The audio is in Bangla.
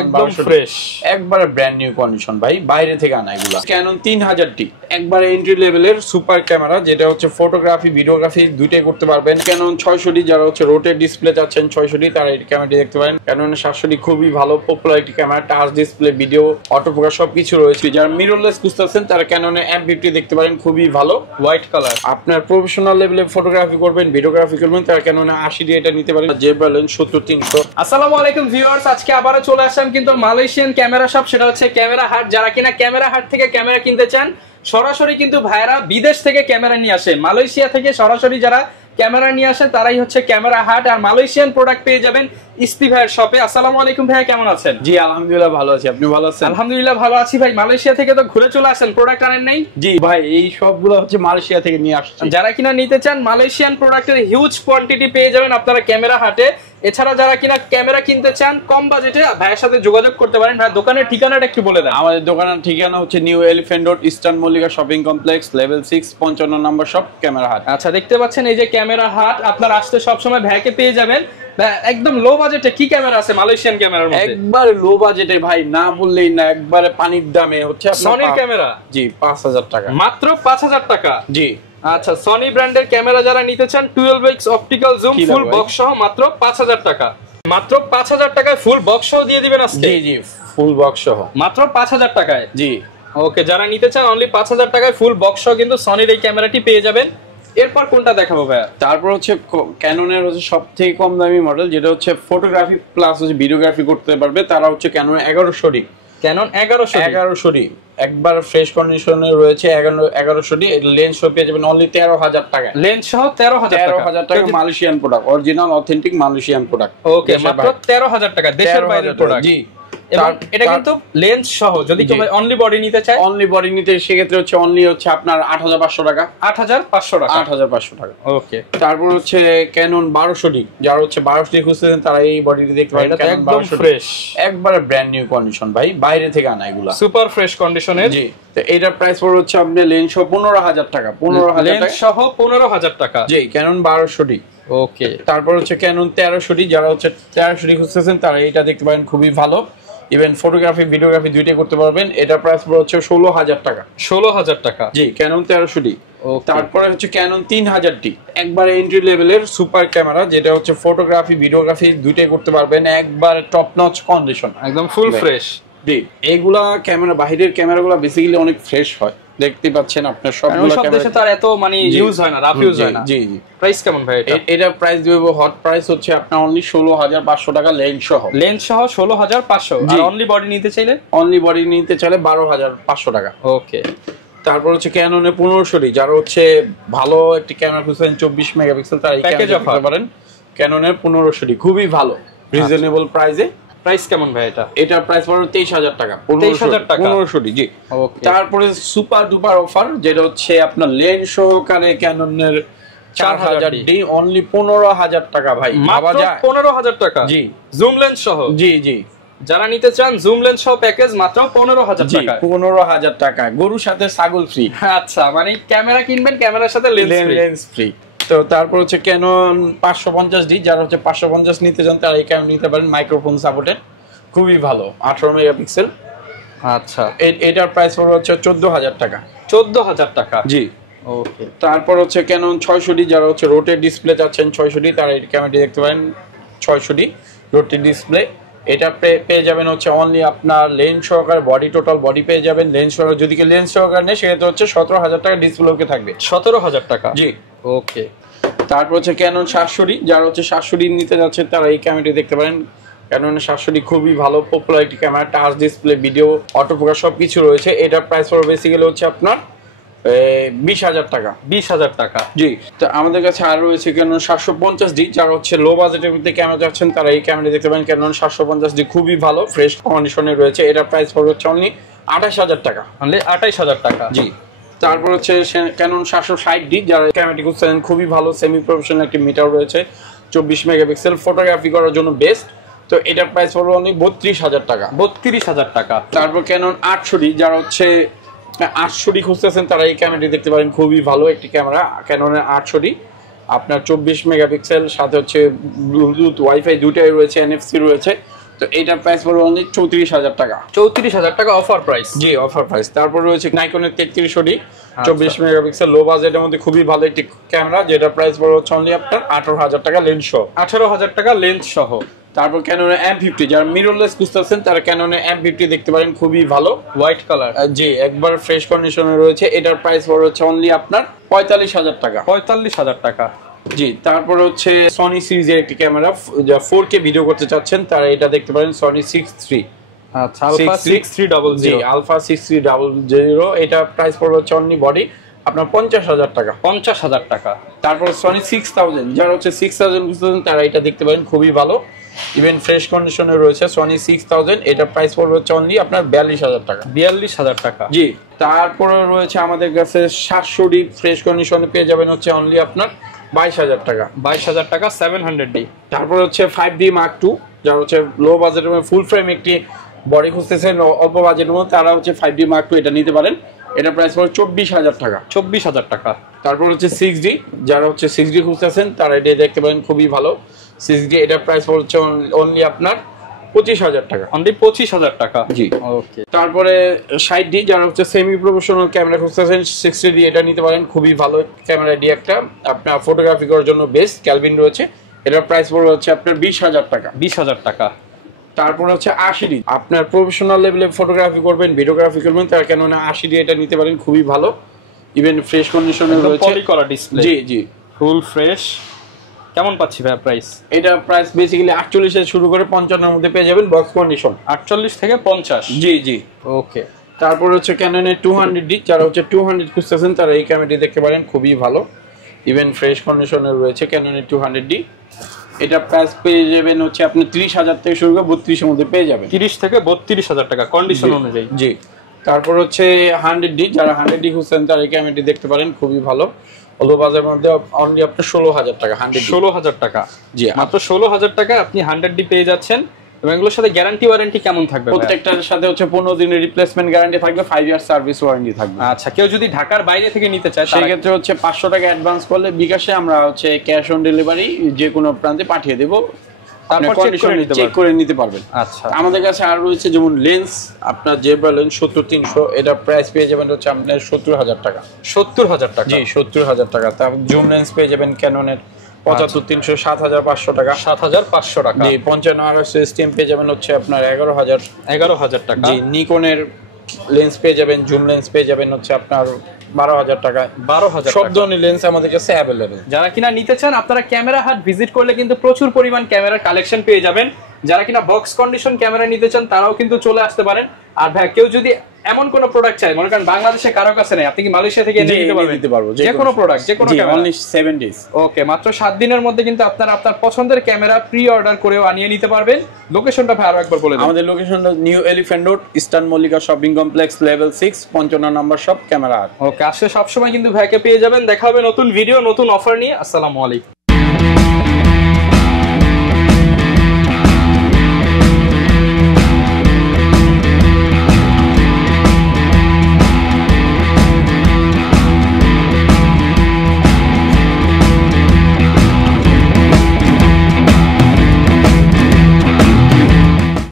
একদম ফ্রেশ, একবারে ব্র্যান্ড নিউ কন্ডিশন ভাই, বাইরে থেকে আনা এগুলা। ক্যানন 3000টি একবারে এন্ট্রি লেভেলের সুপার ক্যামেরা, যেটা হচ্ছে ফটোগ্রাফি ভিডিওগ্রাফি দুইটাই করতে পারবেন। ক্যানন 600ডি যারা হচ্ছে রোটেট ডিসপ্লে চাচ্ছেন 600ডি তারা এই ক্যামেরাটি দেখতে পারেন। ক্যানন 700ডি খুবই ভালো পপুলার একটি camera, touch display video autofocus সবকিছু রয়েছে। যারা মিররলেস খুঁজতেছেন তারা ক্যাননের M50 দেখতে পারেন, খুবই ভালো হোয়াইট কালার। আপনার প্রফেশনাল লেভেলে ফটোগ্রাফি করবেন ভিডিওগ্রাফি করবেন তারা ক্যাননের 80ডি এটা নিতে পারেন। যে বলেন 70-300। আসসালামু আলাইকুম ভিউয়ার্স, আজকে আবারও চলে আসলাম কিন্তু মালয়েশিয়ান ক্যামেরা শপ, সেটা হচ্ছে ক্যামেরা হাট। যারা কিনা ক্যামেরা হাট থেকে ক্যামেরা কিনতে চান, সরাসরি কিন্তু ভাইরা বিদেশ থেকে ক্যামেরা নিয়ে আসে, মালয়েশিয়া থেকে সরাসরি যারা ক্যামেরা নিয়ে আসে তারাই হচ্ছে ক্যামেরা হাট। আর মালয়েশিয়ান প্রোডাক্ট পেয়ে যাবেন ইস্তি ভাইয়ের শপে। আসসালামু আলাইকুম ভাইয়া, কেমন আছেন? জি আলহামদুলিল্লাহ ভালো আছি, আপনি ভালো আছেন? আলহামদুলিল্লাহ ভালো আছি ভাই। মালয়েশিয়া থেকে তো ঘুরে চলে আসেন, প্রোডাক্ট আনেন নাই? জি ভাই, এই সবগুলো হচ্ছে মালয়েশিয়া থেকে নিয়ে আসছে। যারা কিনা নিতে চান মালয়েশিয়ান প্রোডাক্টের হিউজ কোয়ান্টিটি পেয়ে যাবেন আপনারা ক্যামেরা হাটে। এছাড়া যারা কিনা ক্যামেরা কিনতে চান কম বাজেটে, ভাইয়ের সাথে যোগাযোগ করতে পারেন। ভাই দোকানের ঠিকানাটা একটু বলে দেন। আমাদের দোকানের ঠিকানা হচ্ছে new elephant road, eastern Mallika shopping complex, level 6, 55 নম্বর শপ, ক্যামেরা হাট। আচ্ছা, দেখতে পাচ্ছেন এই যে ক্যামেরা হাট, আপনারা আসতে সবসময় ভাইকে পেয়ে যাবেন। একদম লো বাজেটে কি ক্যামেরা আছে মালয়েশিয়ান ক্যামেরার মধ্যে? একবারে লো বাজেটে ভাই, না বললেই না, একবারে পানির দামে হচ্ছে সনির ক্যামেরা। জি 5000 টাকা, মাত্র 5000 টাকা। জি আচ্ছা, সনি ব্র্যান্ডের ক্যামেরা যারা নিতে চান 12x optical zoom full box সহ মাত্র 5000 টাকা। মাত্র 5000 টাকায় ফুল বক্স সহ দিয়ে দিবেন আজকে? জি জি, ফুল বক্স সহ মাত্র 5000 টাকায়। জি ওকে, যারা নিতে চান অনলি 5000 টাকায় ফুল বক্স সহ কিন্তু সনির এই ক্যামেরাটি পেয়ে যাবেন। এরপর কোনটা দেখাবো ভাইয়া? তারপর হচ্ছে ক্যাননের হচ্ছে সবথেকে কম দামি মডেল, যেটা হচ্ছে ফটোগ্রাফি প্লাস হচ্ছে ভিডিওগ্রাফি করতে পারবে, তারা হচ্ছে ক্যানন 1100ডি। ক্যানন 1100ডি একবার ফ্রেশ কন্ডিশনে রয়েছে। 1100ডি লেন্স সহ পেয়ে যাবেন অনলি 13000 টাকা। লেন্স সহ 13000 টাকা। Malaysian product, original authentic Malaysian product. Okay, মাত্র 13000 টাকা, দেশের বাইরের প্রোডাক্ট। জি, এবং এটা কিন্তু লেন্স সহ। যদি কেউ অনলি বডি নিতে চায়, অনলি বডি নিতে সেক্ষেত্রে হচ্ছে অনলি হচ্ছে আপনার 8500 টাকা। 8500 টাকা, 8500 টাকা। ওকে। তারপর হচ্ছে ক্যানন 1200ডি, যারা হচ্ছে 1200ডি খুঁজতেছেন তারা এই বডিটি দেখতে পারেন। এটা একদম ফ্রেশ, একবারে ব্র্যান্ড নিউ কন্ডিশন ভাই, বাইরে থেকে আনা এগুলা, সুপার ফ্রেশ কন্ডিশনের। জি, তো এটার প্রাইস পড়ে হচ্ছে আপনি লেন্স সহ 15000 টাকা। 15000 লেন্স সহ 15000 টাকা। জি, ক্যানন 1200ডি। ওকে। তারপর হচ্ছে ক্যানন 1300ডি, যারা হচ্ছে 1300ডি খুঁজতেছেন তারা এটা দেখতে পারেন, খুবই ভালো। ইভেন ফটোগ্রাফি ভিডিওগ্রাফি দুইটাই করতে পারবেন। এটা প্রাইস পড়ে হচ্ছে 16000 টাকা। 16000 টাকা, জি, ক্যানন 1300ডি। তারপরে হচ্ছে ক্যানন 3000টি একবারে এন্ট্রি লেভেলের সুপার ক্যামেরা, যেটা হচ্ছে ফটোগ্রাফি ভিডিওগ্রাফি দুইটাই করতে পারবেন, একবার টপ নচ কন্ডিশন, একদম ফুল ফ্রেশ। জি, এইগুলা ক্যামেরা বাহিরের ক্যামেরাগুলো বেসিক্যালি অনেক ফ্রেশ হয়, দেখতে পাচ্ছেন আপনার সবগুলো সব দেশে তো আর এত মানে ইউজ হয় না, রাফ ইউজ হয় না। জি জি। প্রাইস কেমন ভাই এটা? এটা প্রাইস দিব, হট প্রাইস হচ্ছে আপনার অনলি 16500 টাকা লেন্স সহ। লেন্স সহ 16500। আর অনলি বডি নিতে চাইলে? অনলি বডি নিতে চাইলে 12500 টাকা। ওকে। তারপর হচ্ছে ক্যাননের 1500ডি, যারা হচ্ছে ভালো একটি ক্যামেরা খুঁজছেন 24 মেগাপিক্সেল তারা এই ক্যামেরা নিতে পারেন। ক্যাননের 1500ডি খুবই ভালো, রিজনেবল প্রাইসে। প্রাইস কেমন ভাই এটা? এটা প্রাইস পড়বে 23000 টাকা। 23000 টাকা, 1500ডি। জি, ওকে। তারপরে সুপার ডুপার অফার, যেটা হচ্ছে আপনার লেন্স সহকারে ক্যাননের 4000ডি অনলি 15000 টাকা ভাই, ভাবা যায়? 15000 টাকা। জি, জুম লেন্স সহ। জি জি। যারা নিতে চান জুম লেন্স সহ প্যাকেজ মাত্র 15000 টাকা। 15000 টাকা, গরুর সাথে ছাগল ফ্রি। আচ্ছা, মানে ক্যামেরা কিনবেন, ক্যামেরার সাথে লেন্স ফ্রি। তো তারপর হচ্ছে ক্যানন 550ডি, যারা হচ্ছে 550 নিতে চান তারা এই ক্যামেরা নিতে পারেন, মাইক্রোফোন সাপোর্টেড, খুবই ভালো, 18 মেগাপিক্সেল। আচ্ছা, এটার প্রাইস পড়বে হচ্ছে 14000 টাকা। 14000 টাকা, জি, ওকে। তারপর হচ্ছে ক্যানন 600ডি, যারা হচ্ছে রোটেট ডিসপ্লে চাচ্ছেন 600ডি তারা এই ক্যামেরাটি দেখতে পারেন। 600ডি রোটেট ডিসপ্লে, এটা পেয়ে যাবেন হচ্ছে অনলি আপনার লেন্স সহকারে বডি, টোটাল বডি পেয়ে যাবেন। লেন্স সহকারে যদি লেন্স সহকারে নেয় সেক্ষেত্রে হচ্ছে 17000 টাকা ডিসপ্লে ওকে থাকবে। 17000 টাকা, জি, ওকে। তারপর হচ্ছে ক্যানন 700ডি, যারা হচ্ছে 700ডি নিতে যাচ্ছেন তারা এই ক্যামেরাটি দেখতে পারেন। ক্যানন 700ডি খুবই ভালো পপুলার একটি camera, touch display video autofocus সবকিছু রয়েছে। এটার প্রাইস পড়বে বেসিক্যালি হচ্ছে আপনার 20000 টাকা। 20000 টাকা, জি। তো আমাদের কাছে আর রয়েছে ক্যানন 750ডি, যারা হচ্ছে লো বাজেটের মধ্যে ক্যামেরা যাচ্ছেন তারা এই ক্যামেরা দেখতে পারেন। ক্যানন 750ডি খুবই ভালো, ফ্রেশ কন্ডিশনে রয়েছে। এটার প্রাইস পড়বে হচ্ছে অনলি 28000 টাকা। অনলি 28000 টাকা, জি। তারপর হচ্ছে ক্যানন 760ডি, যারা ক্যামেরাটি খুঁজছেন, খুবই ভালো সেমি প্রফেশনাল একটি মিটার রয়েছে, 24 মেগাপিক্সেল, ফটোগ্রাফি করার জন্য বেস্ট। তো এটার প্রাইস পড়বে অনলি 32000 টাকা। 32000 টাকা। তারপর ক্যানন 800ডি, যারা হচ্ছে 800ডি খুঁজতেছেন তারা এই ক্যামেরাটি দেখতে পারেন, খুবই ভালো একটি ক্যামেরা, ক্যাননের 800ডি, আপনার 24 মেগাপিক্সেল, সাথে হচ্ছে ব্লুটুথ ওয়াইফাই দুটাই রয়েছে, NFC রয়েছে, তো এটার প্রাইস পড়বে অনলি 34,000 টাকা। 34,000 টাকা অফার প্রাইস। জি অফার প্রাইস। তারপর রয়েছে নাইকনের 3300D 24 মেগাপিক্সেল লো বাজেটের মধ্যে খুবই ভালো একটি ক্যামেরা, যেটা প্রাইস পড়বে হচ্ছে অনলি আপনার 18,000 টাকা লেন্স সহ। 18,000 টাকা লেন্স সহ। তারপর ক্যাননের M50, যারা মিররলেস খুঁজতেছেন তারা ক্যাননের M50 দেখতে পারেন, খুবই ভালো, হোয়াইট কালার। জি একবার ফ্রেশ কন্ডিশনে রয়েছে। এটার প্রাইস পড়বে হচ্ছে অনলি আপনার 45,000 টাকা। 45,000 টাকা। জি তারপর হচ্ছে সনি সিরিজের একটি ক্যামেরা, যা 4K ভিডিও করতে চাচ্ছেন তারা এটা দেখতে পারেন, সনি 63। আচ্ছা আলফা 6300। জি আলফা 6300। এটা প্রাইস পড়বে হচ্ছে অনলি বডি আপনার 50,000 টাকা। 50,000 টাকা। তারপর সনি 6000, যারা হচ্ছে 6000 বুঝতেছেন তারা এটা দেখতে পারেন, খুবই ভালো, ইভেন ফ্রেশ কন্ডিশনে রয়েছে সনি 6000। এটা প্রাইস পড়বে হচ্ছে অনলি আপনার 42,000 টাকা। 42,000 টাকা। জি তারপরে রয়েছে আমাদের কাছে 700D ফ্রেশ কন্ডিশনে পেয়ে যাবেন হচ্ছে অনলি আপনার 22,000 টাকা। 22,000 টাকা 700D। তারপর হচ্ছে 5D Mark II, যারা হচ্ছে লো বাজেটের মধ্যে ফুল ফ্রেম একটি বডি খুঁজতেছেন অল্প বাজেটের মধ্যে, তারা হচ্ছে 5D Mark II এটা নিতে পারেন। এটা প্রাইস পড়বে 24,000 টাকা। 24,000 টাকা। তারপর হচ্ছে 6D, যারা হচ্ছে 6D খুঁজতেছেন তারা এটা দেখতে পারেন, খুবই ভালো 6D। এটা প্রাইস হচ্ছে অনলি আপনার 25,000 টাকা। অনলি 25,000 টাকা। জি ওকে। তারপরে 60D, যারা হচ্ছে সেমি প্রফেশনাল ক্যামেরা খুঁজতেছেন 60D এটা নিতে পারেন, খুবই ভালো ক্যামেরা ডি একটা, আপনার ফটোগ্রাফি করার জন্য বেস্ট। ক্যালভিন রয়েছে, এটার প্রাইস পড়বে হচ্ছে আপনার 20,000 টাকা। 20,000 টাকা। তারপর হচ্ছে 80D, আপনার প্রফেশনাল লেভেলে ফটোগ্রাফি করবেন, ভিডিওগ্রাফি করবেন, তার কেননা 80D এটা নিতে পারেন, খুবই ভালো, ইভেন ফ্রেশ কন্ডিশনে রয়েছে। পলি করা ডিসপ্লে। জি জি ফুল ফ্রেশ। কেমন পাচ্ছি ভাই প্রাইস? এটা প্রাইস বেসিক্যালি 48 থেকে শুরু করে 55 এর মধ্যে পেয়ে যাবেন, বক্স কন্ডিশন। 48 থেকে 50। জি জি ওকে। তারপর হচ্ছে ক্যাননের 200D, যারা হচ্ছে 200 খুঁজতেছেন তারা এই ক্যামেরাটি দেখতে পারেন, খুবই ভালো, ইভেন ফ্রেশ কন্ডিশনে রয়েছে ক্যাননের 200D। এটা প্রাইস পেয়ে যাবেন হচ্ছে আপনি 30,000 থেকে শুরু করে 32 এর মধ্যে পেয়ে যাবেন। 30 থেকে 32,000 টাকা কন্ডিশন অনুযায়ী। জি তারপর হচ্ছে 100D, যারা 100D খুঁজছেন তারা এই ক্যামেরাটি দেখতে পারেন, খুবই ভালো, অল্প বাজারের মধ্যে অনলি আপনার 16,000 টাকা। 16,000 টাকা। জি মাত্র 16,000 টাকা আপনি 100D পেয়ে যাচ্ছেন। এবং এগুলোর সাথে গ্যারান্টি ওয়ারেন্টি কেমন থাকবে? প্রত্যেকটার সাথে হচ্ছে 15 দিনের রিপ্লেসমেন্ট গ্যারান্টি থাকবে, 5 ইয়ার সার্ভিস ওয়ারেন্টি থাকবে। আচ্ছা কেউ যদি ঢাকার বাইরে থেকে নিতে চায় সেই ক্ষেত্রে হচ্ছে 500 টাকা অ্যাডভান্স করলে বিকাশে আমরা হচ্ছে ক্যাশ অন ডেলিভারি যে কোনো প্রান্তে পাঠিয়ে দেব, তারপর চেক করে নিতে পারবেন। আচ্ছা আমাদের কাছে আর রয়েছে যেমন লেন্স, আপনার জেব্রা লেন্স 70-300, এটা প্রাইস পেয়ে যাবেন হচ্ছে আপনার 70,000 টাকা। 70,000 টাকা। জি 70,000 টাকা। তারপর জুম লেন্স পেয়ে যাবেন ক্যাননের 75-300, 7,500 টাকা। 7,500 টাকা। জি 55 RS সিস্টেম পেয়ে যাবেন হচ্ছে আপনার 11,000। 11,000 টাকা। জি নিকনের লেন্স পেয়ে যাবেন, জুম লেন্স পেয়ে যাবেন হচ্ছে আপনার 12,000 টাকা। 12,000 সব ধরনের লেন্স আমাদের কাছে অ্যাভেলেবেল। যারা কিনা নিতে চান আপনারা ক্যামেরা হাট ভিজিট করলে কিন্তু প্রচুর পরিমাণ ক্যামেরার কালেকশন পেয়ে যাবেন। যারা কিনা বক্স কন্ডিশন ক্যামেরা নিতে চান তারাও কিন্তু চলে আসতে পারেন। আর ভাই কেউ যদি এমন কোন প্রোডাক্ট চাই, মনে করেন বাংলাদেশে কারো কাছে নেই, আপনি কি মালয়েশিয়া থেকে এনে দিতে পারবেন? যে কোনো প্রোডাক্ট, যে কোনো ক্যামেরা। Only 7 days. ওকে, মাত্র 7 দিনের মধ্যে কিন্তু আপনারা আপনার পছন্দের ক্যামেরা প্রি অর্ডার করেও আনিয়ে নিতে পারবেন। লোকেশনটা ভাই আরো একবার বলে দিন। আমাদের লোকেশনটা new elephant road, eastern Mallika shopping complex, level 6, 55 নম্বর শপ, ক্যামেরা। ওকে, আসলে সবসময় কিন্তু ভাইকে পেয়ে যাবেন। দেখা হবে নতুন ভিডিও নতুন অফার নিয়ে। আসসালামু আলাইকুম।